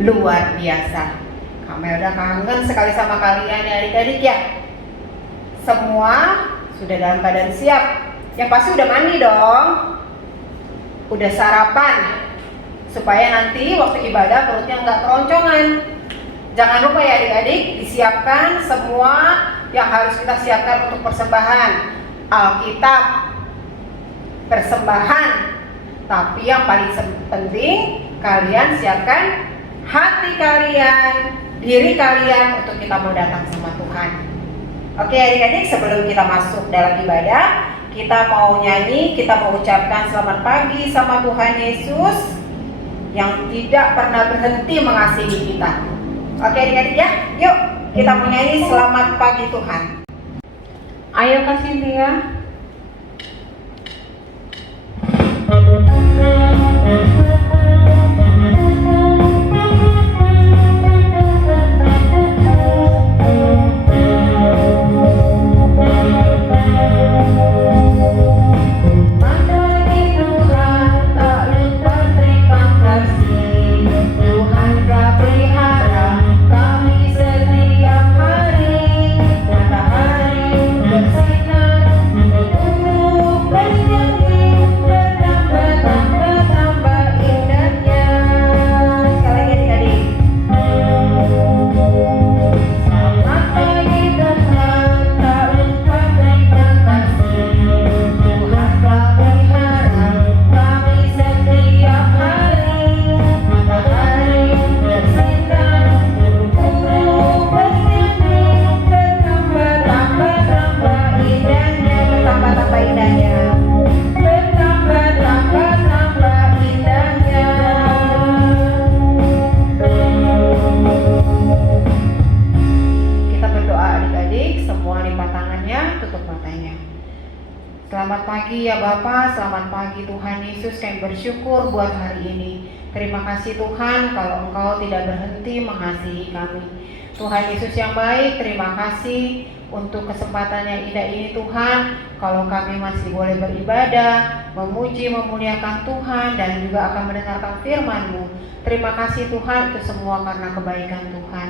luar biasa. Kami udah kangen sekali sama kalian ya adik-adik ya. Semua sudah dalam keadaan siap. Yang pasti udah mandi dong. Udah sarapan. Supaya nanti waktu ibadah perutnya nggak keroncongan. Jangan lupa ya adik-adik, disiapkan semua yang harus kita siapkan untuk persembahan. Alkitab, persembahan. Tapi yang paling penting, kalian siapkan hati kalian, diri kalian untuk kita mau datang sama Tuhan. Oke adik-adik, sebelum kita masuk dalam ibadah, kita mau nyanyi, kita mau ucapkan selamat pagi sama Tuhan Yesus yang tidak pernah berhenti mengasihi kita. Oke adik-adik ya, yuk kita mau nyanyi selamat pagi Tuhan. Ayo Kak Cynthia. Selamat pagi ya Bapak, selamat pagi Tuhan Yesus, kami bersyukur buat hari ini. Terima kasih Tuhan kalau Engkau tidak berhenti mengasihi kami. Tuhan Yesus yang baik, terima kasih untuk kesempatan yang indah ini Tuhan. Kalau kami masih boleh beribadah, memuji, memuliakan Tuhan dan juga akan mendengarkan firman-Mu. Terima kasih Tuhan, itu semua karena kebaikan Tuhan.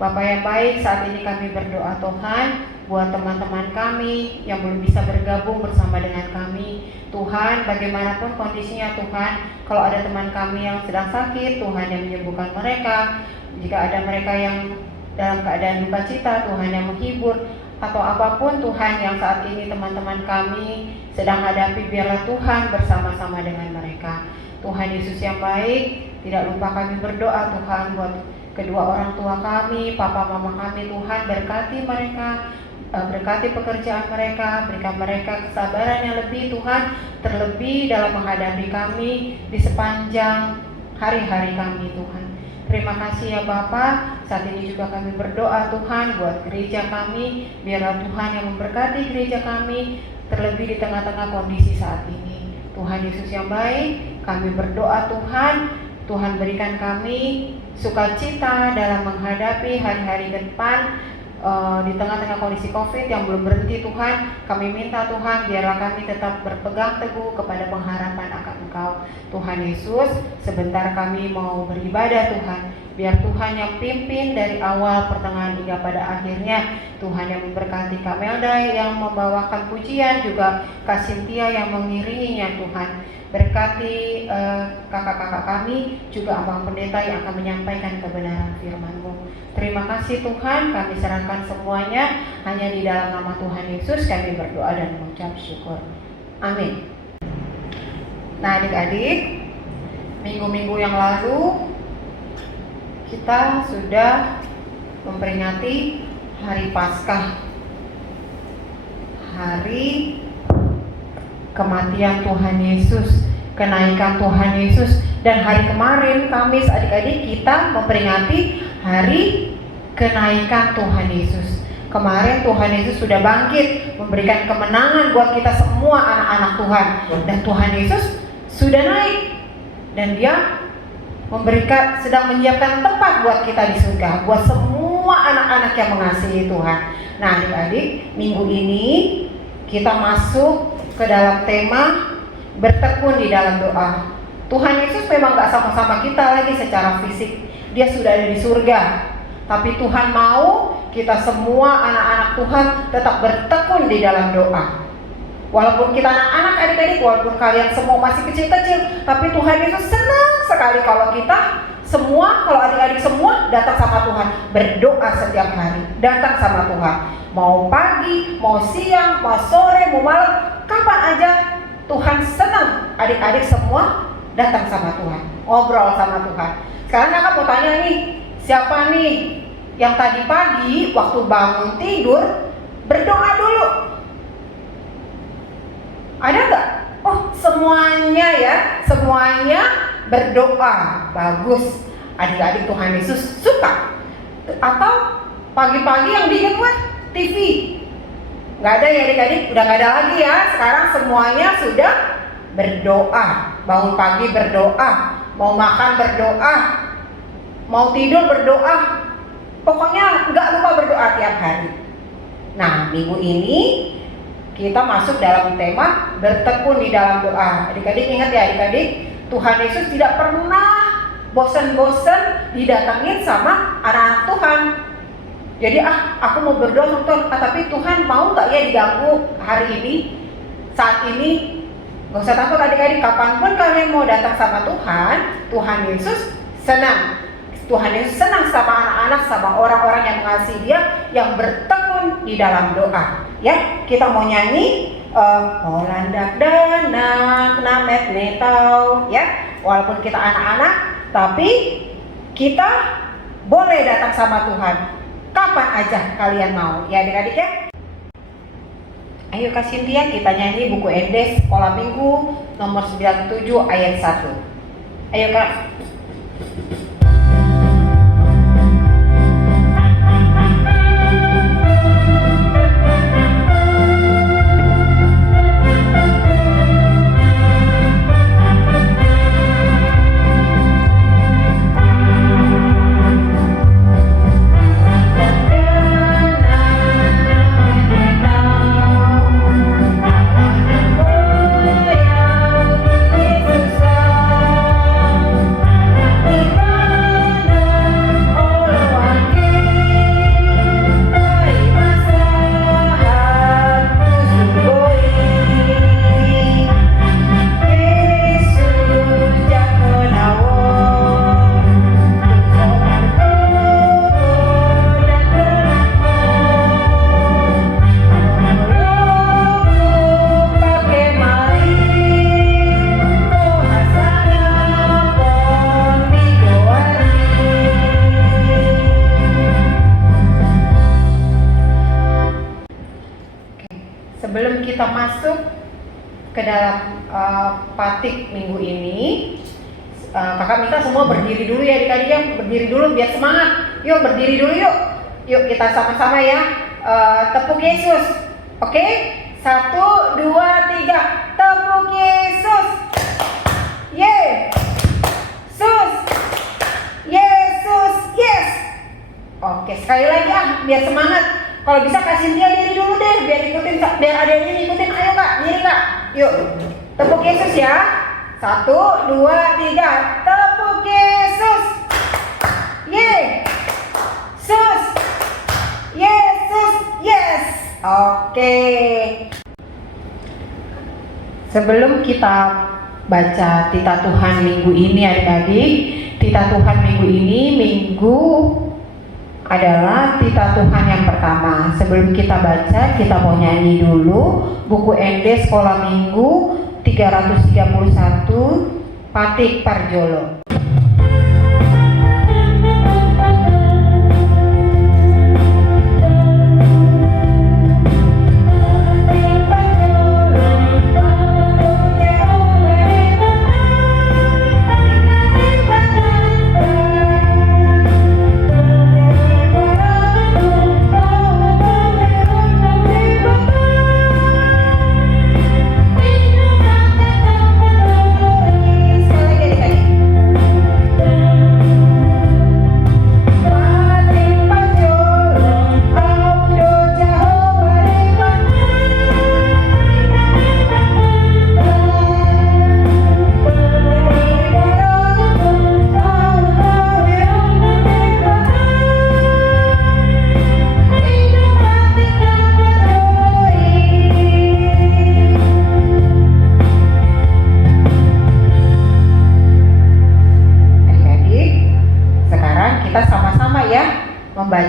Bapak yang baik, saat ini kami berdoa Tuhan buat teman-teman kami yang belum bisa bergabung bersama dengan kami. Tuhan, bagaimanapun kondisinya Tuhan, kalau ada teman kami yang sedang sakit, Tuhan yang menyembuhkan mereka. Jika ada mereka yang dalam keadaan duka cita, Tuhan yang menghibur. Atau apapun Tuhan yang saat ini teman-teman kami sedang hadapi, biarlah Tuhan bersama-sama dengan mereka. Tuhan Yesus yang baik, tidak lupa kami berdoa Tuhan buat kedua orang tua kami, papa mama kami. Tuhan berkati mereka, berkati pekerjaan mereka, berikan mereka kesabaran yang lebih Tuhan, terlebih dalam menghadapi kami di sepanjang hari-hari kami Tuhan. Terima kasih ya Bapa. Saat ini juga kami berdoa Tuhan buat gereja kami, biarlah Tuhan yang memberkati gereja kami, terlebih di tengah-tengah kondisi saat ini. Tuhan Yesus yang baik, kami berdoa Tuhan, Tuhan berikan kami sukacita dalam menghadapi hari-hari ke depan. Di tengah-tengah kondisi COVID yang belum berhenti Tuhan, kami minta Tuhan biarlah kami tetap berpegang teguh kepada pengharapan akan Engkau. Tuhan Yesus, sebentar kami mau beribadah Tuhan, biar Tuhan yang pimpin dari awal, pertengahan hingga pada akhirnya. Tuhan yang memberkati Kak Melda yang membawakan pujian, juga Kak Cynthia yang mengiringinya Tuhan. Berkati kakak-kakak kami, juga abang pendeta yang akan menyampaikan kebenaran firman-Mu. Terima kasih Tuhan, kami serahkan semuanya hanya di dalam nama Tuhan Yesus kami berdoa dan mengucap syukur. Amin. Nah adik-adik, minggu-minggu yang lalu kita sudah memperingati Hari Paskah, hari kematian Tuhan Yesus, kenaikan Tuhan Yesus. Dan hari kemarin Kamis adik-adik kita memperingati hari kenaikan Tuhan Yesus. Kemarin Tuhan Yesus sudah bangkit, memberikan kemenangan buat kita semua anak-anak Tuhan. Dan Tuhan Yesus sudah naik, dan Dia sedang menyiapkan tempat buat kita di surga, buat semua anak-anak yang mengasihi Tuhan. Nah adik-adik, minggu ini kita masuk ke dalam tema bertekun di dalam doa. Tuhan Yesus memang gak sama-sama kita lagi secara fisik, dia sudah ada di surga. Tapi Tuhan mau kita semua anak-anak Tuhan tetap bertekun di dalam doa. Walaupun kita anak-anak, adik-adik, walaupun kalian semua masih kecil-kecil, tapi Tuhan itu senang sekali kalau kita semua, kalau adik-adik semua datang sama Tuhan, berdoa setiap hari, datang sama Tuhan. Mau pagi, mau siang, mau sore, mau malam, kapan aja Tuhan senang adik-adik semua datang sama Tuhan, ngobrol sama Tuhan. Sekarang kakak mau tanya nih, siapa nih yang tadi pagi waktu bangun tidur berdoa dulu? Ada nggak? Oh, semuanya ya, semuanya berdoa. Bagus. Adik-adik Tuhan Yesus suka. Atau pagi-pagi yang di rumah TV? Nggak ada ya adik-adik, udah nggak ada lagi ya. Sekarang semuanya sudah berdoa. Bangun pagi berdoa, mau makan berdoa, mau tidur berdoa. Pokoknya nggak lupa berdoa tiap hari. Nah, minggu ini kita masuk dalam tema bertekun di dalam doa. Adik-adik ingat ya adik-adik, Tuhan Yesus tidak pernah bosan-bosan didatangin sama anak-anak Tuhan. Jadi aku mau berdoa Tuhan, tapi Tuhan mau nggak ya diganggu hari ini, saat ini? Gak usah takut adik-adik, kapanpun kalian mau datang sama Tuhan, Tuhan Yesus senang. Tuhan Yesus senang sama anak-anak, sama orang-orang yang mengasihi Dia, yang bertekun di dalam doa. Ya, kita mau nyanyi Landak danak namet netau, ya. Walaupun kita anak-anak, tapi kita boleh datang sama Tuhan kapan aja kalian mau, ya adik-adik ya. Ayo Kak Cynthia, kita nyanyi buku Endes Sekolah Minggu nomor 97 ayat 1. Ayo Kak. Sebelum kita masuk ke dalam patik minggu ini, kakak minta semua berdiri dulu ya adik-adik ya, berdiri dulu biar semangat. Yuk berdiri dulu yuk. Yuk kita sama-sama ya, tepuk Yesus. Oke? 1, 2, 3, tepuk Yesus. Yesus, Yesus, yes. Oke, sekali lagi biar semangat. Kalau bisa kasih dia diri dulu deh, biar ikutin, biar adanya ikutin. Ayo Kak, diri Kak. Yuk, tepuk Yesus ya. 1, 2, 3, tepuk Yesus. Yesus, Yesus, yes. Oke. Sebelum kita baca Tita Tuhan minggu ini adik-adik, Tita Tuhan minggu ini adalah Tita Tuhan yang pertama. Sebelum kita baca, kita mau nyanyi dulu buku Endes Sekolah Minggu 331 Patik Parjolo.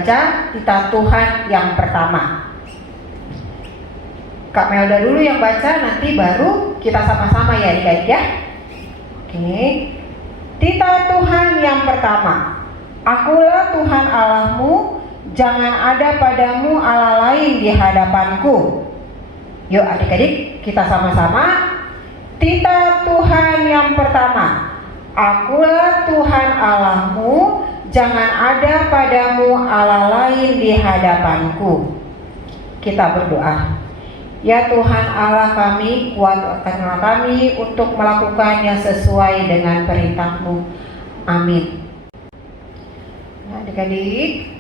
membaca Titah Tuhan yang pertama. Kak Melda dulu yang baca, nanti baru kita sama-sama ya adik-adik ya. Oke. Titah Tuhan yang pertama. Akulah Tuhan Allahmu, jangan ada padamu Allah lain di hadapanku. Yuk adik-adik kita sama-sama. Titah Tuhan yang pertama. Akulah Tuhan Allahmu, jangan ada padamu Allah lain di hadapanku. Kita berdoa. Ya Tuhan Allah kami, kuatkanlah kami untuk melakukannya sesuai dengan perintah-Mu. Amin. Nah, adik-adik,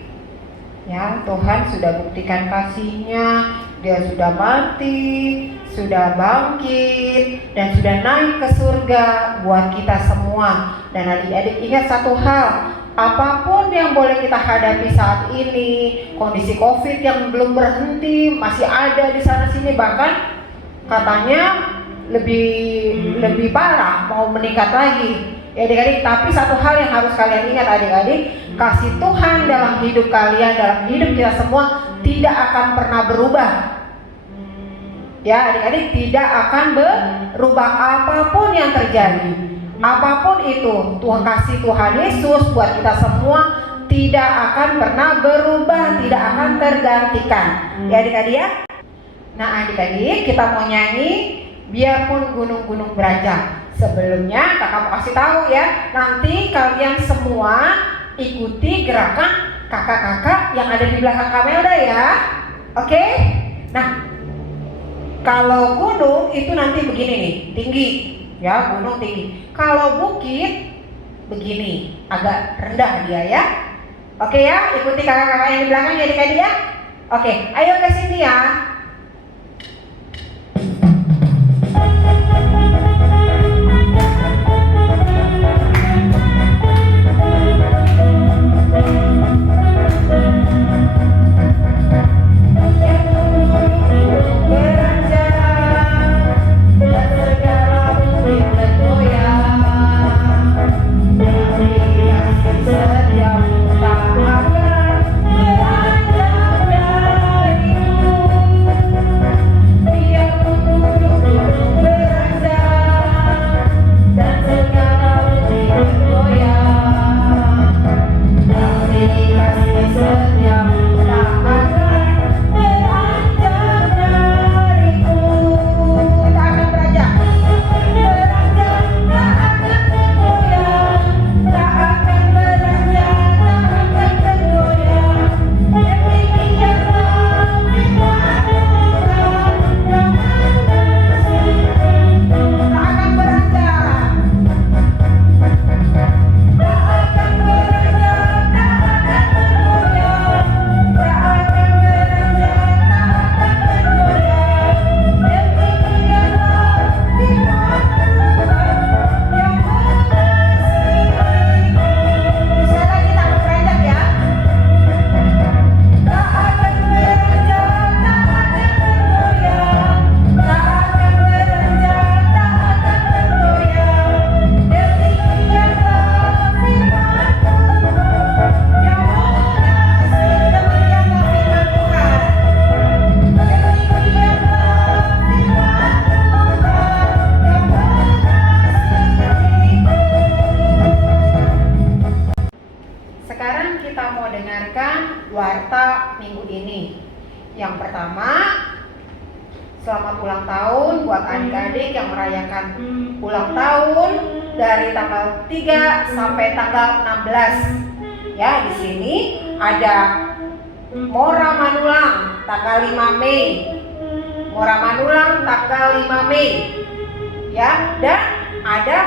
ya Tuhan sudah buktikan kasih-Nya. Dia sudah mati, sudah bangkit, dan sudah naik ke surga buat kita semua. Dan adik-adik ingat satu hal, apapun yang boleh kita hadapi saat ini, kondisi COVID yang belum berhenti, masih ada di sana sini, bahkan katanya lebih parah, mau meningkat lagi. Ya adik-adik, tapi satu hal yang harus kalian ingat adik-adik, kasih Tuhan dalam hidup kalian, dalam hidup kita semua tidak akan pernah berubah. Ya adik-adik, tidak akan berubah apapun yang terjadi. Apapun itu, Tuhan kasih Tuhan Yesus buat kita semua tidak akan pernah berubah, tidak akan tergantikan. Ya adik-adik ya. Nah adik-adik, kita mau nyanyi biarpun gunung-gunung beranjak. Sebelumnya kakak mau kasih tahu ya, nanti kalian semua ikuti gerakan kakak-kakak yang ada di belakang Kamelda ya. Oke? Nah, kalau gunung itu nanti begini nih, tinggi. Ya, gunung tinggi. Kalau bukit begini, agak rendah dia ya. Oke ya, ikuti kakak-kakak yang di belakang ya adik-adik ya. Oke, ayo ke sini ya. warta minggu ini. Yang pertama, selamat ulang tahun buat adik-adik yang merayakan ulang tahun dari tanggal 3 sampai tanggal 16. Ya, di sini ada Mora Manulang tanggal 5 Mei. Mora Manulang tanggal 5 Mei. Ya, dan ada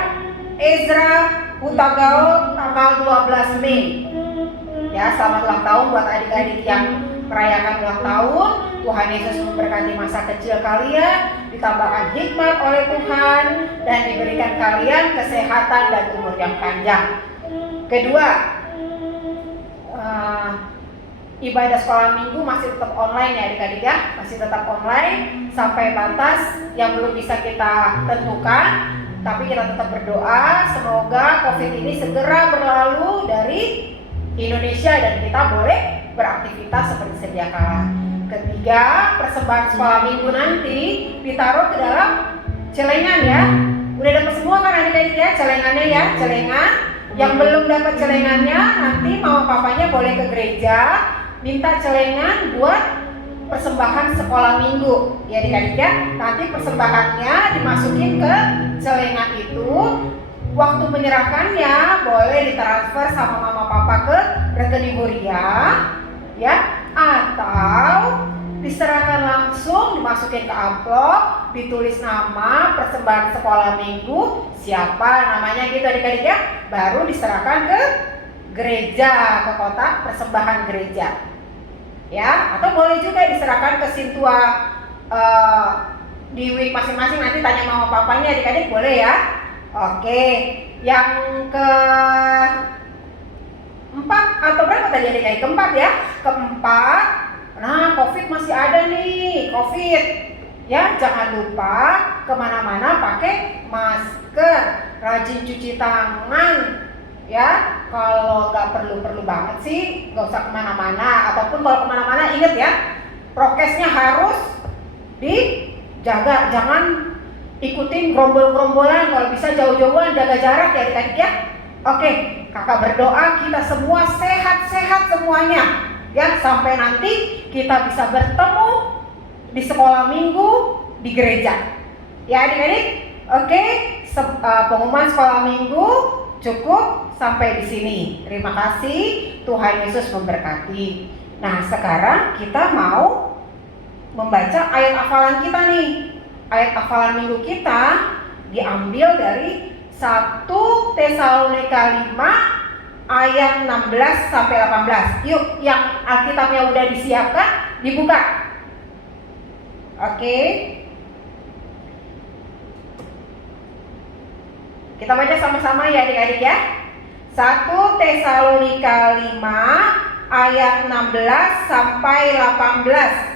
Ezra Hutagaul tanggal 12 Mei. Ya, selamat ulang tahun buat adik-adik yang merayakan ulang tahun. Tuhan Yesus memberkati masa kecil kalian, ditambahkan hikmat oleh Tuhan, dan diberikan kalian kesehatan dan umur yang panjang. Kedua, ibadah sekolah minggu masih tetap online ya adik-adik ya, masih tetap online sampai batas yang belum bisa kita tentukan. Tapi kita tetap berdoa semoga COVID ini segera berlalu dari Indonesia dan kita boleh beraktivitas seperti sedia kala. Ketiga, persembahan sekolah minggu nanti ditaruh ke dalam celengan ya. Udah dapat semua kan adik-adik ya celengannya ya, celengan. Yang belum dapat celengannya nanti mama papanya boleh ke gereja minta celengan buat persembahan sekolah minggu ya adik-adik ya. Nanti persembahannya dimasukin ke celengan itu. Waktu menyerahkannya boleh ditransfer sama mama papa ke rekening Huria ya, atau diserahkan langsung, dimasukin ke amplop, ditulis nama persembahan sekolah minggu siapa namanya gitu adik-adik ya, baru diserahkan ke gereja, ke kotak persembahan gereja ya, atau boleh juga diserahkan ke Sintua di week masing-masing, nanti tanya mama papanya adik-adik boleh ya. Oke, yang keempat atau berapa tadi adik-adik? Keempat ya, keempat. Nah, COVID masih ada nih, COVID. Ya, jangan lupa kemana-mana pakai masker, rajin cuci tangan. Ya, kalau nggak perlu-perlu banget sih, nggak usah kemana-mana. Ataupun kalau kemana-mana ingat ya, prokesnya harus dijaga, jangan ikutin gerombol-gerombolan, kalau bisa jauh-jauhan, jaga jarak ya adik-adik ya. Oke, kakak berdoa kita semua sehat-sehat semuanya ya, sampai nanti kita bisa bertemu di sekolah minggu di gereja ya adik-adik. Oke, pengumuman sekolah minggu cukup sampai di sini. Terima kasih, Tuhan Yesus memberkati. Nah, sekarang kita mau membaca ayat hafalan kita nih. Ayat hafalan minggu kita diambil dari 1 Tesalonika 5 ayat 16 sampai 18. Yuk, yang Alkitabnya udah disiapkan, dibuka. Oke. Kita baca sama-sama ya adik-adik ya. 1 Tesalonika 5 ayat 16 sampai 18.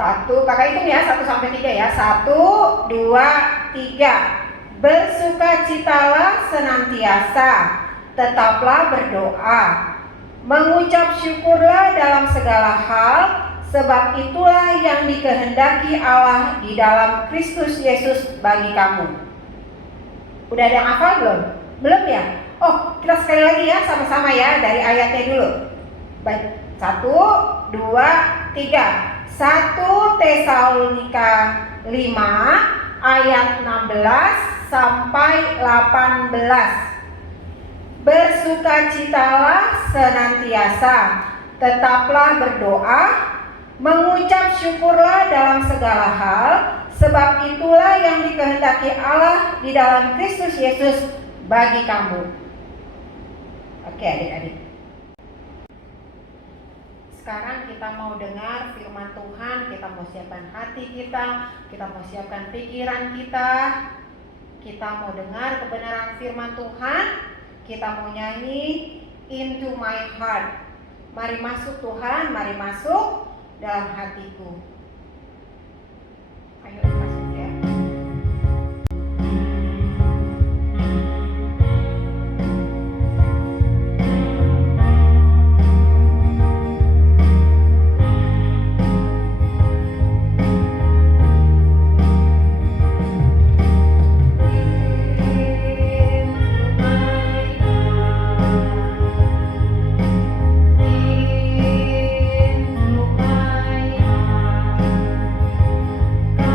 Kakak hitung ya, 1 sampai 3 ya. 1, 2, 3. Bersukacitalah senantiasa, tetaplah berdoa, mengucap syukurlah dalam segala hal, sebab itulah yang dikehendaki Allah di dalam Kristus Yesus bagi kamu. Udah ada yang hafal belum? Belum ya? Oh, kita sekali lagi ya, sama-sama ya, dari ayatnya dulu. Baik, 1, 2, 3. 1 Tesalonika 5 ayat 16 sampai 18. Bersukacitalah senantiasa, tetaplah berdoa, mengucap syukurlah dalam segala hal, sebab itulah yang dikehendaki Allah di dalam Kristus Yesus bagi kamu. Oke adik-adik. Sekarang kita mau dengar firman Tuhan, kita mau siapkan hati kita mau siapkan pikiran kita mau dengar kebenaran firman Tuhan, kita mau nyanyi Into My Heart. Mari masuk Tuhan, mari masuk dalam hatiku. Ayo masuk ya.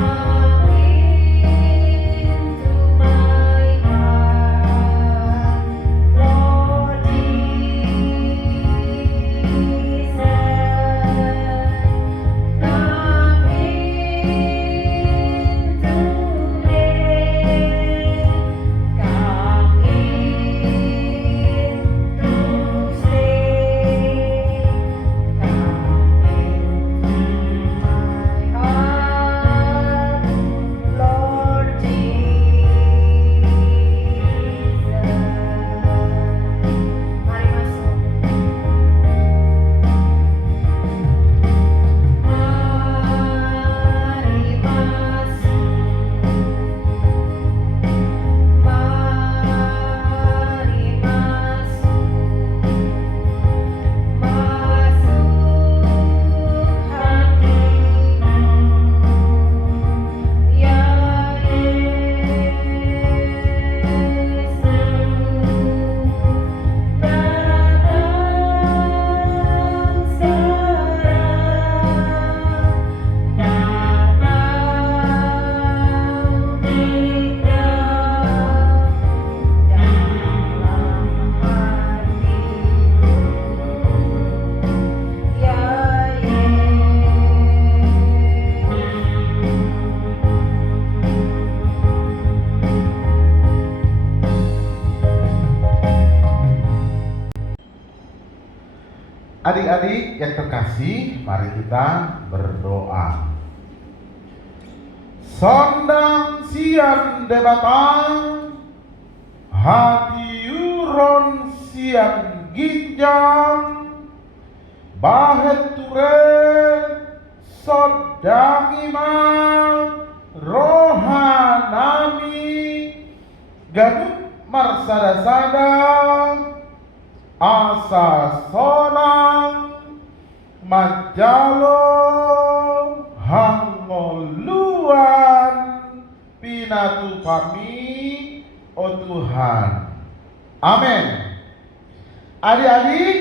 God Adik-adik yang terkasih, mari kita berdoa. Sondang sian debatang, hati uron sian ginjang, bahet ture sodang imam rohanami, ganup marsada-sada asa sonang majalo hangoluan pinatu kami, oh Tuhan. Amin. Adik-adik,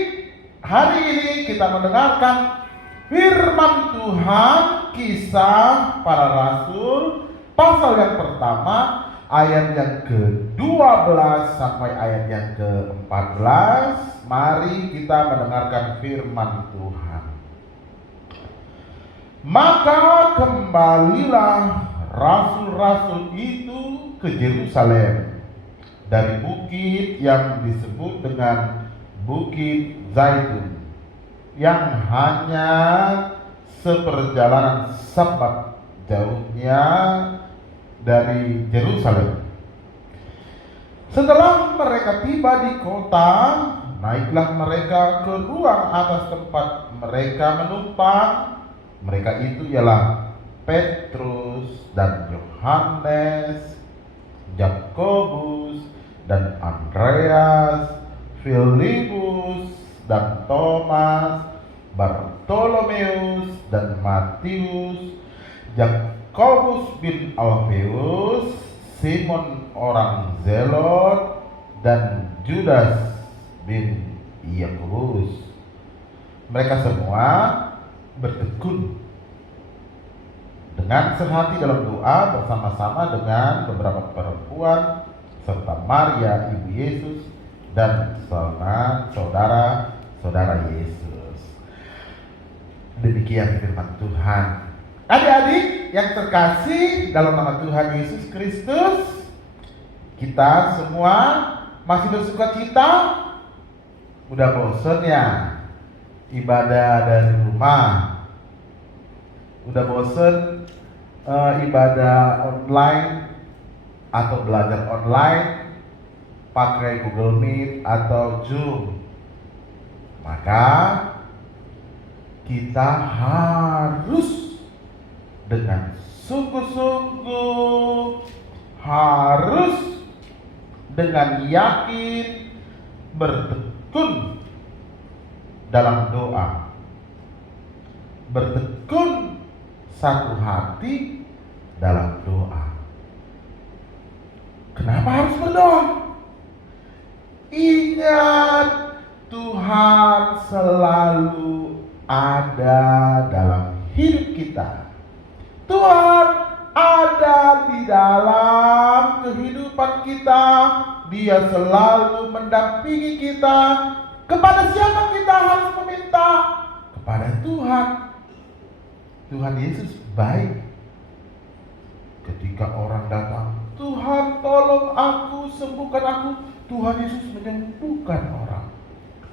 hari ini kita mendengarkan firman Tuhan, Kisah Para Rasul, pasal yang pertama, ayat yang ke-12 sampai ayat yang ke-14. Mari kita mendengarkan firman Tuhan. Maka kembalilah rasul-rasul itu ke Yerusalem dari bukit yang disebut dengan Bukit Zaitun, yang hanya seperjalanan Sabat jauhnya dari Yerusalem. Setelah mereka tiba di kota, naiklah mereka ke ruang atas tempat mereka menumpang. Mereka itu ialah Petrus dan Yohanes, Yakobus dan Andreas, Filipus dan Thomas, Bartolomeus dan Matius, Yakobus bin Alfeus, Simon orang Zelot, dan Judas bin Yakobus. Mereka semua bertekun dengan sehati dalam doa bersama-sama dengan beberapa perempuan serta Maria ibu Yesus dan saudara-saudara Yesus. Demikian firman Tuhan. Adik-adik yang terkasih dalam nama Tuhan Yesus Kristus, kita semua masih bersukacita? Udah bosen ya ibadah dari rumah? Udah bosen ibadah online atau belajar online pakai Google Meet atau Zoom? Maka kita harus dengan sungguh-sungguh, harus dengan yakin bertekun dalam doa, bertekun satu hati dalam doa. Kenapa harus berdoa? Ingat, Tuhan selalu ada dalam hidup kita. Tuhan ada di dalam kehidupan kita. Dia selalu mendampingi kita. Kepada siapa kita harus meminta? Kepada Tuhan. Tuhan Yesus baik. Ketika orang datang, Tuhan tolong aku, sembuhkan aku, Tuhan Yesus menyembuhkan orang.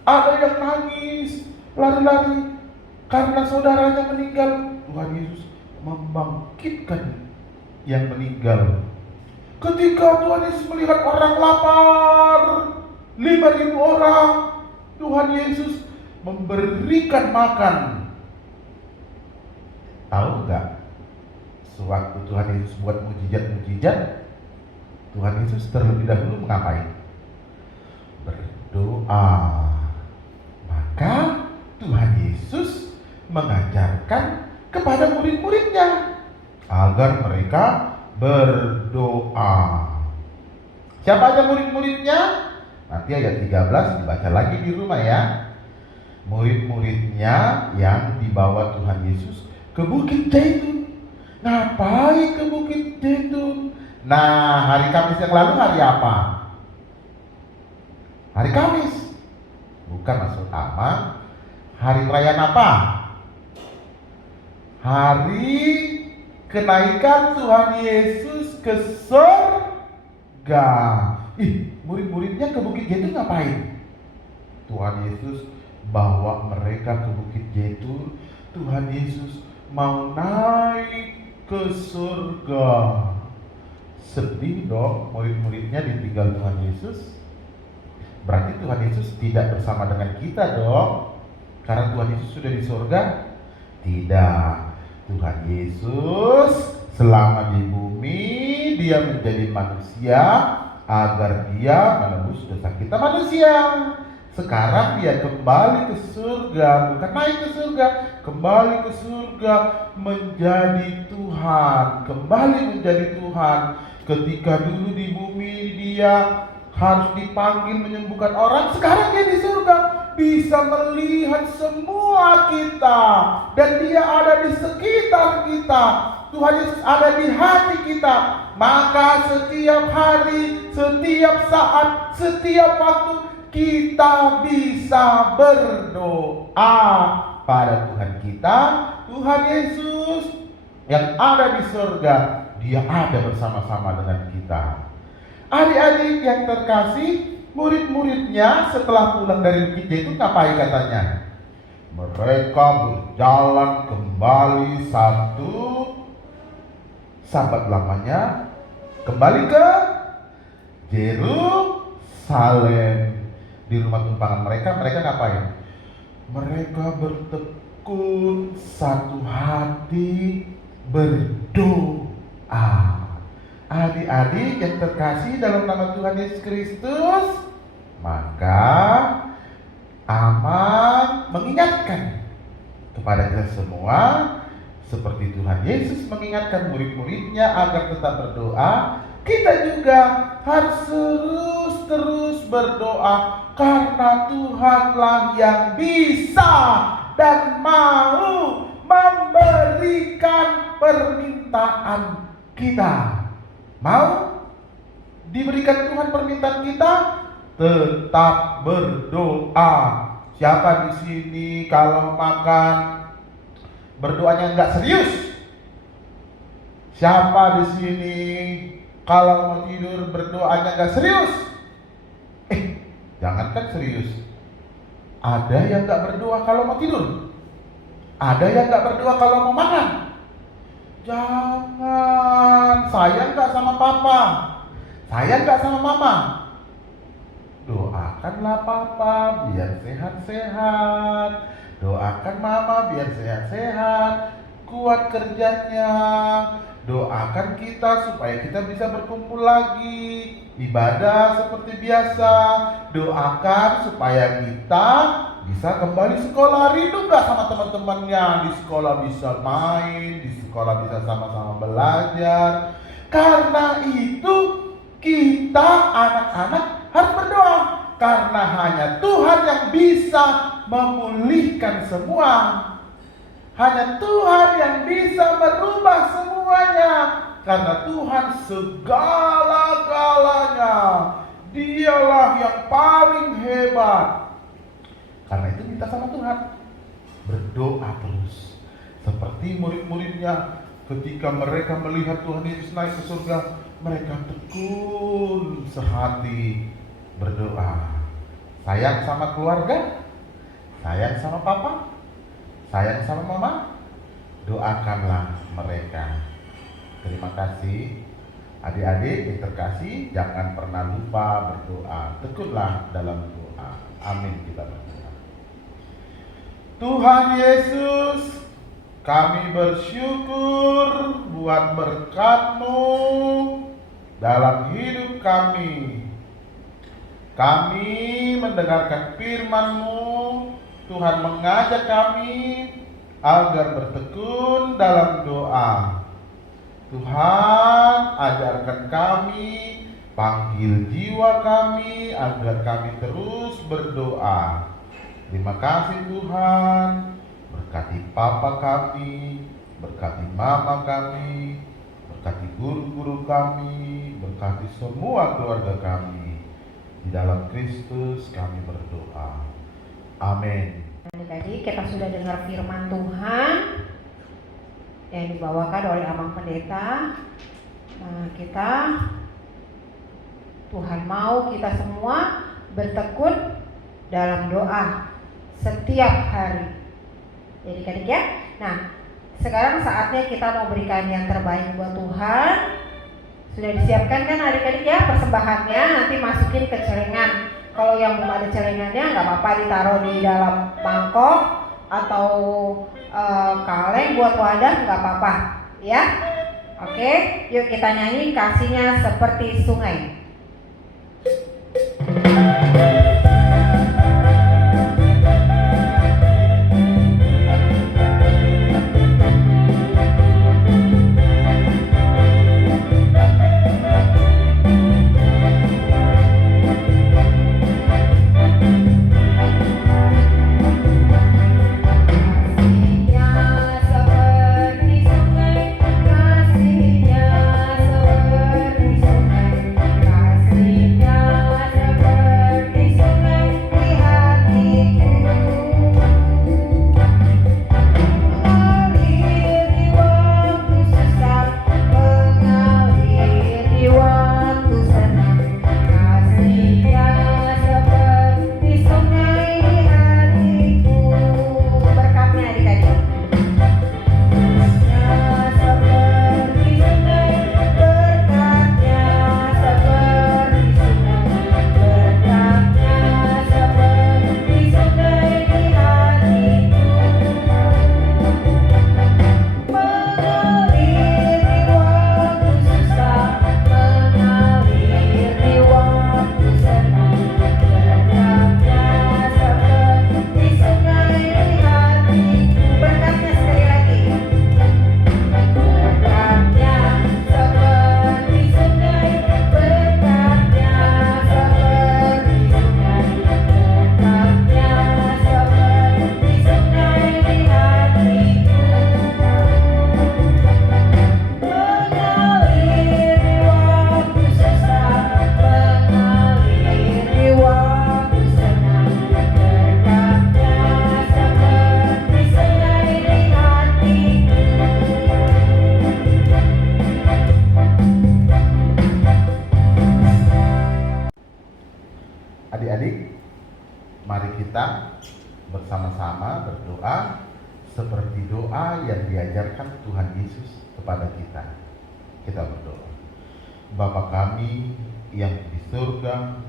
Ada yang nangis, lari-lari karena saudaranya meninggal, Tuhan Yesus membangkitkan yang meninggal. Ketika Tuhan Yesus melihat orang lapar, 5.000 orang, Tuhan Yesus memberikan makan. Tahu nggak? Sewaktu Tuhan Yesus buat mujizat-mujizat, Tuhan Yesus terlebih dahulu mengapain? Berdoa. Maka Tuhan Yesus mengajarkan kepada murid-muridnya agar mereka berdoa. Siapa aja murid-muridnya? Nanti ayat 13 dibaca lagi di rumah ya. Murid-muridnya yang dibawa Tuhan Yesus ke Bukit Zaitun. Ngapain ke Bukit Zaitun? Nah, hari Kamis yang lalu hari apa? Hari Kamis. Bukan maksud Amang. Hari perayaan apa? Hari kenaikan Tuhan Yesus ke surga. Murid-muridnya ke Bukit Zaitun ngapain? Tuhan Yesus bawa mereka ke Bukit Zaitun. Tuhan Yesus mau naik ke surga. Sedih dong murid-muridnya ditinggal Tuhan Yesus. Berarti Tuhan Yesus tidak bersama dengan kita dong, karena Tuhan Yesus sudah di surga? Tidak. Tuhan Yesus selama di bumi dia menjadi manusia agar dia menebus dosa kita manusia. Sekarang dia kembali ke surga, bukan naik ke surga, kembali ke surga menjadi Tuhan, kembali menjadi Tuhan. Ketika dulu di bumi dia harus dipanggil menyembuhkan orang, sekarang dia di surga bisa melihat semua kita, dan dia ada di sekitar kita. Tuhan Yesus ada di hati kita. Maka setiap hari, setiap saat, setiap waktu kita bisa berdoa pada Tuhan kita, Tuhan Yesus yang ada di surga. Dia ada bersama-sama dengan kita. Adik-adik yang terkasih, murid-muridnya setelah pulang dari Bukit Zaitun ngapain katanya? Mereka berjalan kembali satu sahabat lamanya, kembali ke Yerusalem. Di rumah tumpangan mereka ngapain? Mereka bertekun satu hati berdoa. Adik-adik yang terkasih dalam nama Tuhan Yesus Kristus, maka Aman mengingatkan kepada kita semua, seperti Tuhan Yesus mengingatkan murid-muridnya agar tetap berdoa, kita juga harus terus berdoa, karena Tuhanlah yang bisa dan mau memberikan permintaan kita. Mau diberikan Tuhan permintaan kita? Tetap berdoa. Siapa di sini kalau makan berdoanya nggak serius? Siapa di sini kalau mau tidur berdoanya nggak serius? Jangankan serius, ada yang nggak berdoa kalau mau tidur, ada yang nggak berdoa kalau mau makan. Jangan, sayang nggak sama papa, sayang nggak sama mama. Doakanlah papa biar sehat-sehat, doakan mama biar sehat-sehat, kuat kerjanya. Doakan kita supaya kita bisa berkumpul lagi, ibadah seperti biasa. Doakan supaya kita bisa kembali sekolah. Rindu gak sama teman-temannya? Di sekolah bisa main, di sekolah bisa sama-sama belajar. Karena itu kita anak-anak harus berdoa, karena hanya Tuhan yang bisa memulihkan semua. Hanya Tuhan yang bisa merubah semuanya, karena Tuhan segala-galanya. Dialah yang paling hebat. Karena itu minta sama Tuhan, berdoa terus. Seperti murid-muridnya ketika mereka melihat Tuhan Yesus naik ke surga, mereka tekun sehati berdoa. Sayang sama keluarga, sayang sama papa, sayang sama mama, doakanlah mereka. Terima kasih. Adik-adik yang terkasih, jangan pernah lupa berdoa. Tekunlah dalam doa. Amin, kita berdoa. Tuhan Yesus, kami bersyukur buat berkat-Mu dalam hidup kami. Kami mendengarkan firman-Mu. Tuhan mengajak kami agar bertekun dalam doa. Tuhan, ajarkan kami, panggil jiwa kami agar kami terus berdoa. Terima kasih Tuhan. Berkati papa kami, berkati mama kami, berkati guru-guru kami, berkati semua keluarga kami. Di dalam Kristus kami berdoa. Amin. Tadi kita sudah dengar firman Tuhan yang dibawakan oleh Abang Pendeta. Tuhan mau kita semua bertekun dalam doa setiap hari. Jadi adik ya. Nah, sekarang saatnya kita mau berikan yang terbaik buat Tuhan. Sudah disiapkan kan adik-adik ya persembahannya, nanti masukin ke celengan. Kalau yang belum ada celengannya nggak apa-apa, ditaruh di dalam mangkok atau kaleng buat wadah, nggak apa-apa ya. Oke, yuk kita nyanyi kasihnya seperti sungai. Adik-adik, mari kita bersama-sama berdoa seperti doa yang diajarkan Tuhan Yesus kepada kita. Kita berdoa. Bapa kami yang di surga,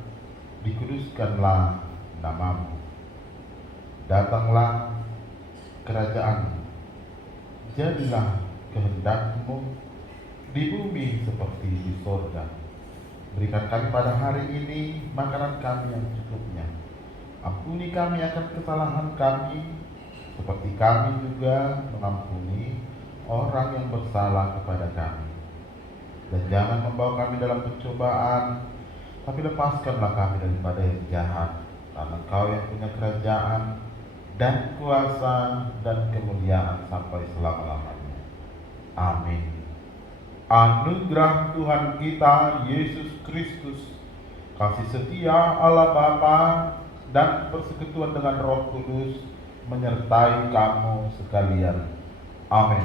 dikuduskanlah namamu. Datanglah kerajaan-Mu. Jadilah kehendak-Mu di bumi seperti di surga. Berikan kami pada hari ini makanan kami yang cukupnya. Ampuni kami akan kesalahan kami, seperti kami juga mengampuni orang yang bersalah kepada kami. Dan jangan membawa kami dalam pencobaan, tapi lepaskanlah kami daripada yang jahat. Karena Engkau yang punya kerajaan dan kuasa dan kemuliaan sampai selama-lamanya. Amin. Anugerah Tuhan kita Yesus Kristus, kasih setia Allah Bapa dan persekutuan dengan Roh Kudus menyertai kamu sekalian. Amin.